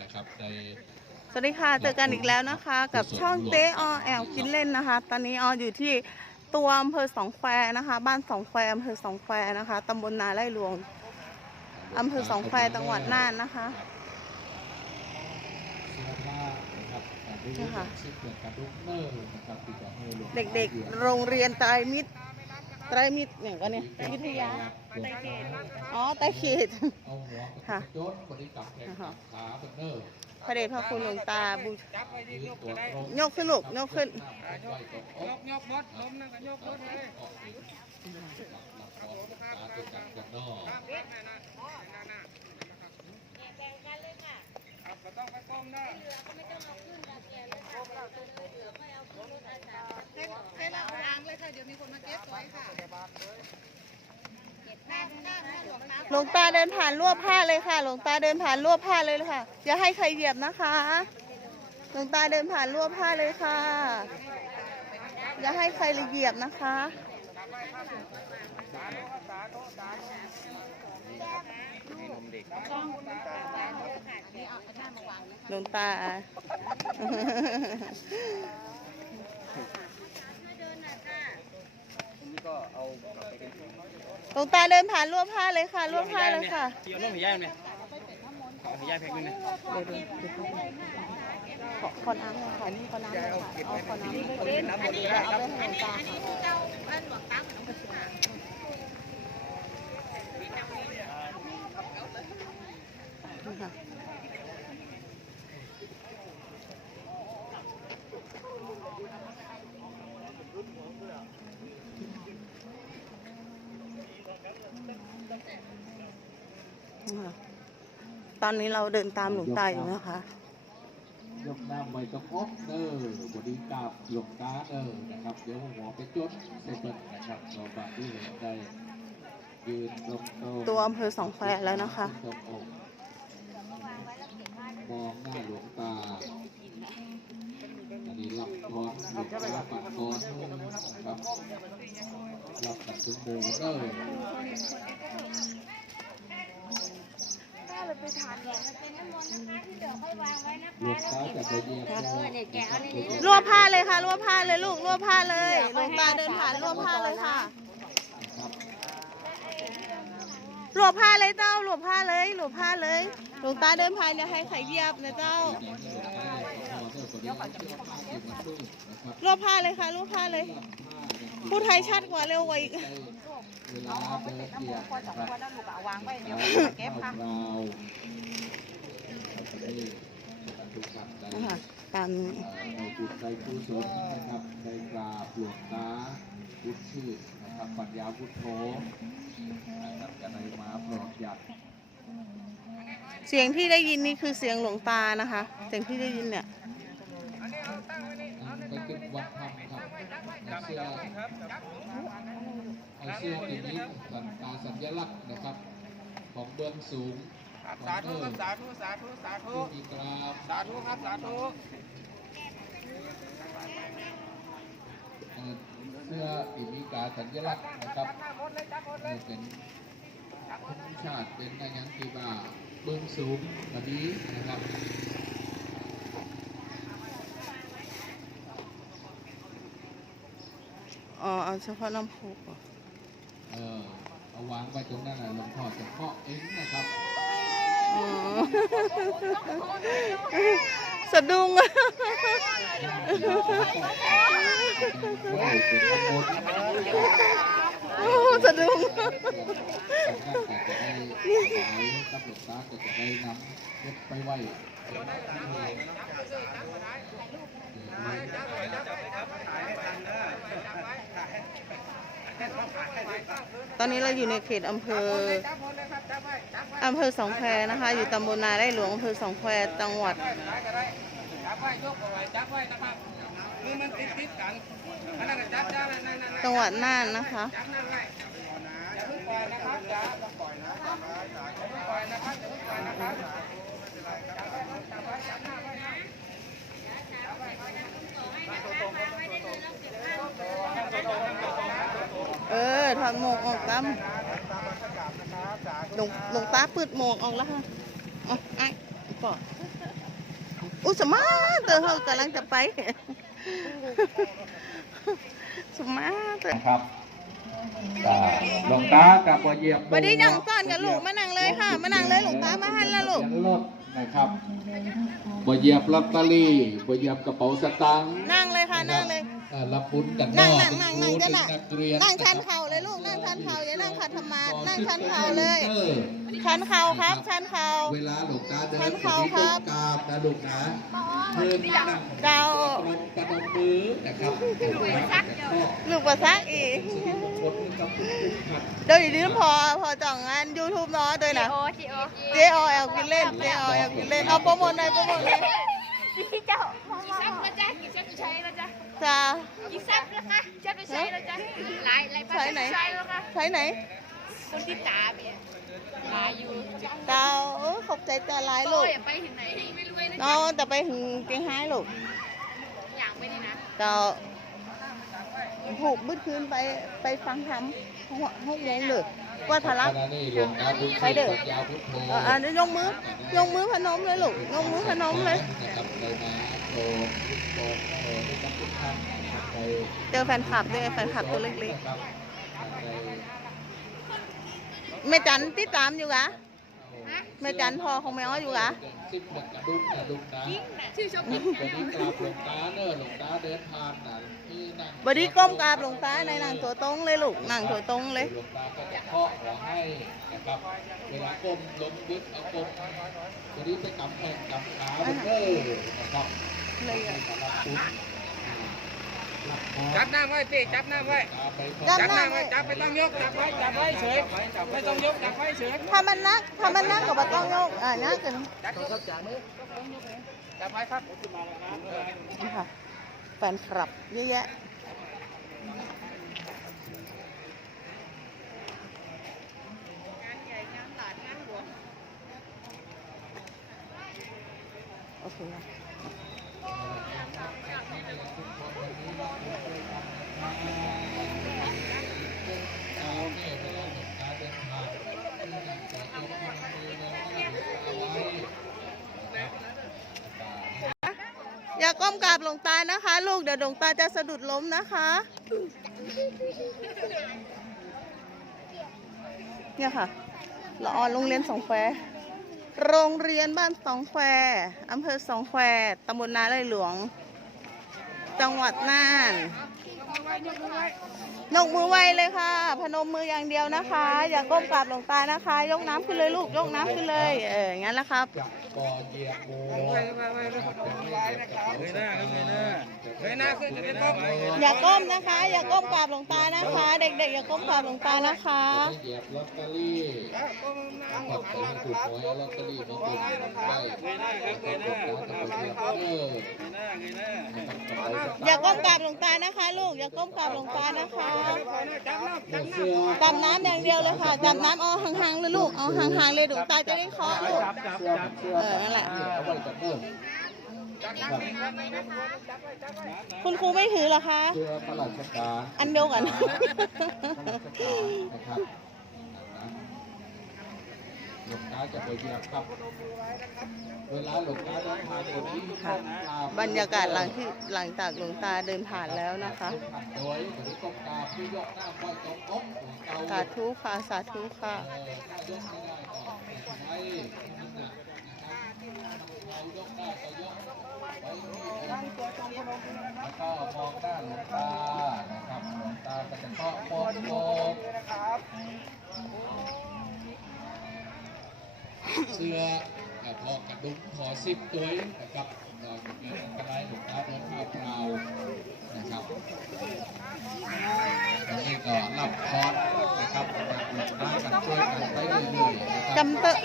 นะครับใน สวัสดีค่ะ เจอกันอีกแล้วนะคะ กับช่องเจ๊อแอลกินเล่นนะคะ ตอนนี้อออยู่ที่ตัวอำเภอสองแควนะคะ บ้านสองแควอำเภอสองแควนะคะตำบลนาไร่หลวงอำเภอสองแควจังหวัดน่านนะคะเสื้อผ้านะครับการดูนี่ค่ะเสื้อเกิดการดูเนอร์นะครับติดต่อเนอร์ลงเด็กๆ โรงเรียนไตรมิตร ไตรมิตรอย่างก็เนี่ยวิทยาอ๋อไตรเขตเอาหัวค่ะโจนบริกรรมแขนขาเป็นเนอร์พระเดชพระคุณหลวงตาบูยืนตัวตรงยกขึ้นลูกยกขึ้นหน้าไว้ตรงอกยกยกบดล้มนั่นก็ยกบดเลยออกหลับหลับออกตาตัวจับกันนอกครับก็ต้องไปก้มได้ให้เราล้าง เดี๋ยวมีคนมาเก็บไว้ค่ะหลวงน้ำหลวงตาเดินผ่านรวบผ้าเลยค่ะ หลวงตาเดินผ่านรวบผ้าเลยค่ะ อย่าให้ใครเหยียบนะคะ หลวงตาเดินผ่านรวบผ้าเลยค่ะ อย่าให้ใครเหยียบนะคะหลวงตา หลวงตาเดินผ่านรวบผ้าเลยค่ะรวบผ้าเลยค่ะเดี๋ยวน้องผีย่ายไหมเอาผีย่ายเพลงนึงนะเดี๋ยวดูเดี๋ยวขอขอน้ำหน่อยค่ะนี่ขอน้ำหน่อยค่ะเอาขอน้ำขอน้ำหมดเลยเอาไปให้หลวงตาค่ะ ตอนนี้เราเดินตามหลวงตาอยู่นะคะ ยกหน้าไม่ต้องอกเนอร์บริกรรมหลงตาเนอร์นะครับ เดี๋ยวหัวไปจดเสร็จนะครับเราบาที่เห็นได้ยืนตรงตรงตัวอำเภอสองแควแล้วนะคะตรงอกมองหน้าหลวงตาอันนี้รับพรหลวงตาปัดพรนะครับรับตัดถึงโมเให้มันเป็นานก่อนมันเป็นน้ำมนต์นะคะที่เดี๋ยวค่อยวางไว้นะคะ แล้วเก็บไว้เลยแกะเอาเลยรวบผ้าเลยค่ะรวบผ้าเลยลูกรวบผ้าเลยหลวงตาเดินผ่านรวบผ้าเลยค่ะหลวบผ้าเลยเจ้าหลวบผ้าเลยหลวบผ้าเลย หลวงตาเดินผ่านเนี่ยให้ไข่เยียบนะเจ้าหลวบผ้าเลยค่ะหลวบผ้าเลย พูดไทยชัดกว่าเร็วกว่าอีกเวลาเดินเหยียบนะครับเอาวางไว้เดี๋ยวเก็บค่ะเราจะได้ทุกท่านได้นะคะตามนี้ในบุญใจกุศลนะครับในกราบหลวงตาพุทธชื่อนะครับปัญญาพุทโธนะครับจะได้มาโปรดหยัดเสียงที่ได้ยินนี่คือเสียงหลวงตานะคะ เสียงที่ได้ยินเนี่ย ไปขึ้นวัดธรรมครับเอาเสื้อเสื้อเป็นี้สัญตาสัญลักษณ์นะครับ ของเบื้องสูงสาธุครับสาธุสาธุสาธุที่มีกราบสาธุครับสาธุเออเสื้อปีมีกาสัญลักษณ์นะครับเป็นธงชาติเป็นอะไรอย่างที่ว่าเบื้องสูงแบบนี้นะครับ อ๋อ เอาเฉพาะน้ำพุเหรอเออเอาวางไว้ตรงนั้นนะหลวงพ่อจะเคาะเองนะครับอ๋อ สะดุ้งว่าเป็นขบวนนะครับโอ้สะดุ้งทางด้านแต่จะได้หมายกับหลวงตาก็จะได้นำ เก็บไปไว้ตอนนี้เราอยู่ในเขตอำเภออำเภอสองแควนะคะ อยู่ตำบลนาไร่หลวงอำเภอสองแควจังหวัดจังหวัดน่านนะคะจับนั่นไว้อย่าเพิ่งปล่อยนะครับอย่าต้องปล่อยนะอย่าเพิ่งปล่อยนะครับอย่าเพิ่งปล่อยนะครับไว้ครับจับไว้จับหน้าไว้นะ เออถอดหมวกออกตามหลวงหลวงตาปืดหมวกออกแล้วค่ะเอาไอ้ปออุยสมาร์ทเตอร์เขากำลังจะไปสมาร์ทเตอร์นะครับอ่าหลวงตากับบ่เหยียบบัดนี้นั่งซ่อนกับลูกมานั่งเลยค่ะมานั่งเลยหลวงตามาหันแล้วลูกเหยียบรถนะครับบ่เหยียบลอตเตอรี่บ่เหยียบกระเป๋าสตางค์ รับบุญกันนั่งเาะนั่งนั่งนั่งเป็จะครูนั่งเป็นักเรียนนั่งชันเข่าเลยลูกนั่งชันเข่าอย่านั่งขัดธรรมาสนั่งชันเข่าเลยออชันเข่าครับชันเข่าเวลาหลวงตาเดินท่านอยู่เขาที่ครัก้บมกราบนะลูกนะเพิ่นนั่งเจ้าประนมประนมมือนะครับลูกประซักอีกคนนึงกับคุณคุณผัดเดี๋ยวอยู่ดีพอพอจ่องงานยูทูบเนาะด้วยนะโอ้ทีโอเจอแอลกินเล่นเจอแอลกินเล่นเอาโปรโมทหน่อยโปรโมทหน่อยกี่เจ้ากี่ซับนะจ๊ะกี่ซับใช้แล้วจ๊ะ จ้ากี่ซับนะคะจะไปใช้แล้วจ๊ะหลายหลายพันใช้แล้วค่ะใช้ไหน คนที่ตามเนี่ยหลายอยู่เจ้าเออขอบใจจ้าหลายโตลูกอย่าไปถึงไหนไม่รวยนะเนาะแต่ไปถึงเตียงไฮ้ลูกอย่างไม่ดีนะเจ้าถูกมืดคืนไปไปฟังธรรมห้องห้องโมงเลยว่าทะลักขณะนี้หลวงตาบุญไปเด้อปัญญาพุทโธเอออันนี้ยกมือยกมือพนมเลยลูกยกมือพนมเลยนะครับ เลยมาโทรโทรโทรให้กับทุกท่านนะครับไปเจอแฟนคลับด้วยแฟนคลับตัวเล็กนะครับไปๆแม่จันติดตามอยู่กะแม่จันพ่อของแม่อ้ออยู่กะสิบหกกระดุมกระดุมนะชื่อชมวันนี้กราบหลวงตาเนอะหลวงตาเดินผ่านน่ะที่นั่งบดีก้มกราบหลวงตาในนั่งตัวตรงเลยลูกนั่งตัวตรงเลยหลวงตาก็จะเคาะหัวให้นะครับเวลาก้มลงบึ๊ดเอาก้มวันนี้ไปกำแขนกำขาเป็นเด้อนะครับ เลยอะสำหรับคุณรับพรจับหน้าไว้เต้จับหน้าไว้ตาไปขอจับจับหหน้าน้าไว้จับไม่ต้องยกจับไว้จับไว้เฉยไม่ต้องยกจับไว้เฉยถ้ามันนักถ้ามันนักก็บ่ต้องยกอ่านักกันจับยกจับมือจับไว้ครับนี่ค่ะแฟนคลับเยอะแยะโอเคค่ะเอย่านที่นั่งแต่ยกมือเอาไว้อย่าก้มกราบหลวงตานะคะ ลูกเดี๋ยวหลวงตาจะสะดุดล้มนะคะเนี่ยค่ะละออนโรงเรียนสองแควโรงเรียนบ้านสองแควอำเภอสองแควตำบลนาไร่หลวง จังหวัดน่านยกมือไหวเลยค่ะ พนมมืออย่างเดียวนะคะ อย่าก้มกราบหลวงตานะคะ ยกน้ำขึ้นเลยลูก ยกน้ำขึ้นเลย เอออย่างนั้นแหละครับจับ ก่อเหยียบงูเงยหน้าเงยหน้าเงยหน้าขึ้นจะได้ก้มอย่าก้มนะคะ อย่าก้มกราบหลวงตานะคะ เด็กๆ อย่าก้มกราบหลวงตานะคะ เหยียบลอตเตอรี่ก้มหน้าขอบคุณถูกหวยเอาลอตเตอรี่มาตุนได้เงยหน้าครับเงยหน้า อบคุณครับอย่าก้มกราบหลวงตานะคะ ลูกอย่าก้มกราบหลวงตานะคะจับน้ำน้เสื้อจับน้ำอย่างเดียวเลยค่ะจับน้ำเอาห่างๆเลยลูกเอาห่างๆเลยหลวงตาจะได้เคาะลูกเออนั่นแหละคุณครูไม่ถือหรอคะอันเดียวกัน นะครับหลวงตา จะไปเหยียบครับเวลาหลวงตาเดินผ่านคนที่ค่ะบรรยากาศหลังที่หลังจากหลวงตาเดินผ่านแล้วนะคะผ่านโดยหรือก้มกราบที่ยกหน้าไหว้ตรงอกของเตาสาธุค่ะสาธุค่ะเออถ้ เสื้อเอ่อพอกระดุมขอสิบตัวนะครับเอ่อเกิดอันตรายหลวงตาเดินเท้าเปล่านะครับอันนี้ก็รับพรนะครับจากหลวงตากันช่วยกันไปเรื่อยๆนะครับจำเตอะ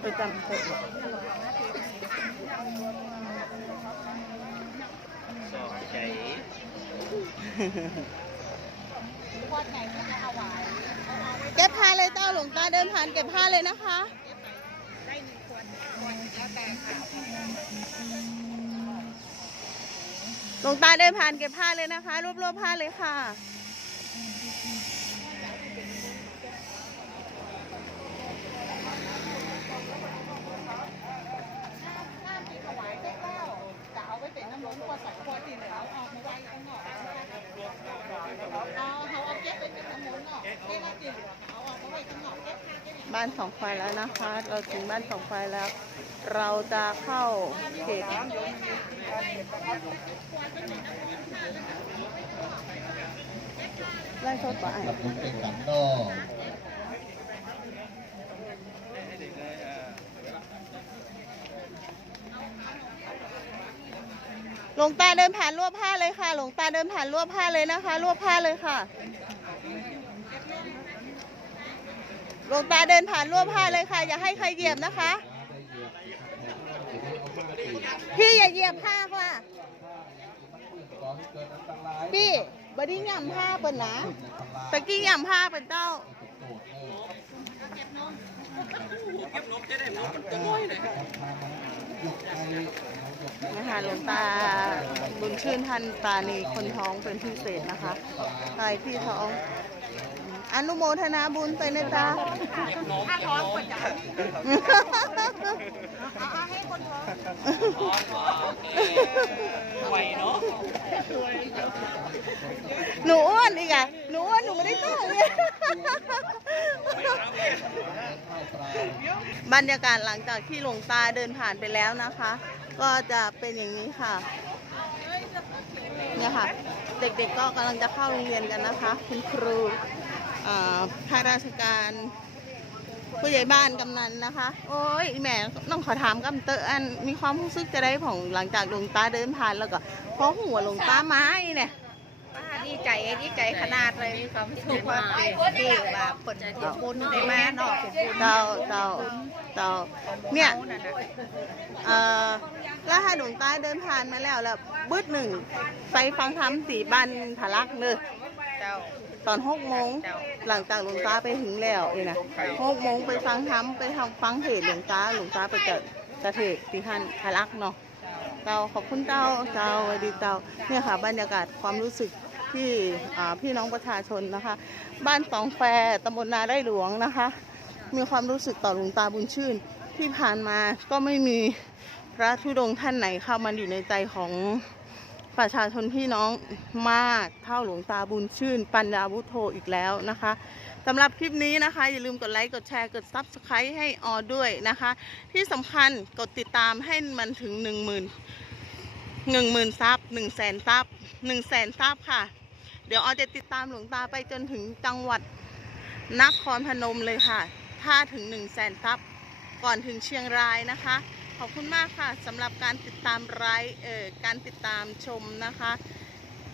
ไปจำเตอะ เก็บผ้าเลยเต้าหลวงตาเดินผ่านเก็บผ้าเลยนะคะหลวงตาเดินผ่านเก็บผ้าเลยนะคะ รวบรวบผ้าเลยค่ะ บ้านสองควายแล้วนะคะ เราถึงบ้านสองควายแล้ว เราจะเข้าเขตไล่เข้าไปกับลุงเก่งกันก็หลวงตาเดินผ่านรวบผ้าเลยค่ะ หลวงตาเดินผ่านรวบผ้าเลยนะคะ รวบผ้าเลยค่ะ หลวงตาเดินผ่านรวบผ้าเลยค่ะ อย่าให้ใครเหยียบนะคะ พี่อย่าเหยียบผ้าค่ะก่อนเกิดอันตราพี่บไดี้ย่ำผ้าเปิดนะตะกี้ย่ำผ้าเป็นเจ้านะคะหลวงตาบุญชื่นท่านตานีคนท้องเป็นพิเศษนะคะใครที่ท้อง อนุโมทนาบุญไปนะจ๊ะถ้าท้องคนจะไหวเนาะหนูอ้วนอีกอะหนูอ้วนหนูไม่ได้ตั้งเนี่ยบรรยากาศหลังจากที่หลวงตาเดินผ่านไปแล้วนะคะ ก็จะเป็นอย่างนี้ค่ะเนี่ยค่ะ เด็กๆก็กำลังจะเข้าโรงเรียนกันนะคะ คุณครูอ่า ข้าราชการผู้ใหญ่บ้านกำนันนะคะ โอ้ยแหม่ต้องขอถามกำเตออันมีความรู้สึกจะได้ของหลังจากหลวงตาเดินผ่านแล้วก็เพราะหัวหลวงตาไม้เนี่ยดีใจดีใจขนาดเลยมีความสุขว่าดีว่าผลจะที่บุญได้มาเนาะเป็นบุญเจ้าเจ้าเจ้าเนี่ยเอ่อแล้วถ้าหลวงตาเดินผ่านมาแล้วแล้วบึ้ดหนึ่งไปฟังธรรมสีบันทะลักเนอะเจ้า ตอนหกโมงหลังจากหลวงตาไปถึงแล้วเองนะหกโมงไปฟังธรรมไปทำฟังเทศน์หลวงตาหลวงตาไปจะจะเทศน์ที่ท่านทะลักเนาะเจ้าขอบคุณเจ้าเจ้าสวัสดีเจ้าเนี่ยค่ะ บรรยากาศความรู้สึกที่พี่น้องประชาชนนะคะ บ้านสองแควตำบลนาได้หลวงนะคะ มีความรู้สึกต่อหลวงตาบุญชื่น ที่ผ่านมาก็ไม่มีพระธุดงค์ท่านไหนเข้ามาอยู่ในใจของ ประชาชนพี่น้องมาก เท่าหลวงตาบุญชื่น ปัญญาวุโธอีกแล้วนะคะสำหรับคลิปนี้นะคะ อย่าลืมกดไลค์ กดแชร์ กด Subscribe ให้ออด้วยนะคะ ที่สำคัญกดติดตามให้มันถึง 1 0,000 1 0,000ซับ1แสนซับ1แสนซับค่ะ เดี๋ยวออจะติดตามหลวงตาไปจนถึงจังหวัดนครพนมเลยค่ะ ถ้าถึง 1 0 0 0 0แสนซับก่อนถึงเชียงรายนะคะ ขอบคุณมากค่ะสำหรับการติดตามไลฟ์เอ่อการติดตามชมนะคะ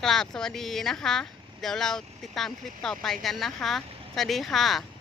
กราบสวัสดีนะคะ เดี๋ยวเราติดตามคลิปต่อไปกันนะคะ สวัสดีค่ะ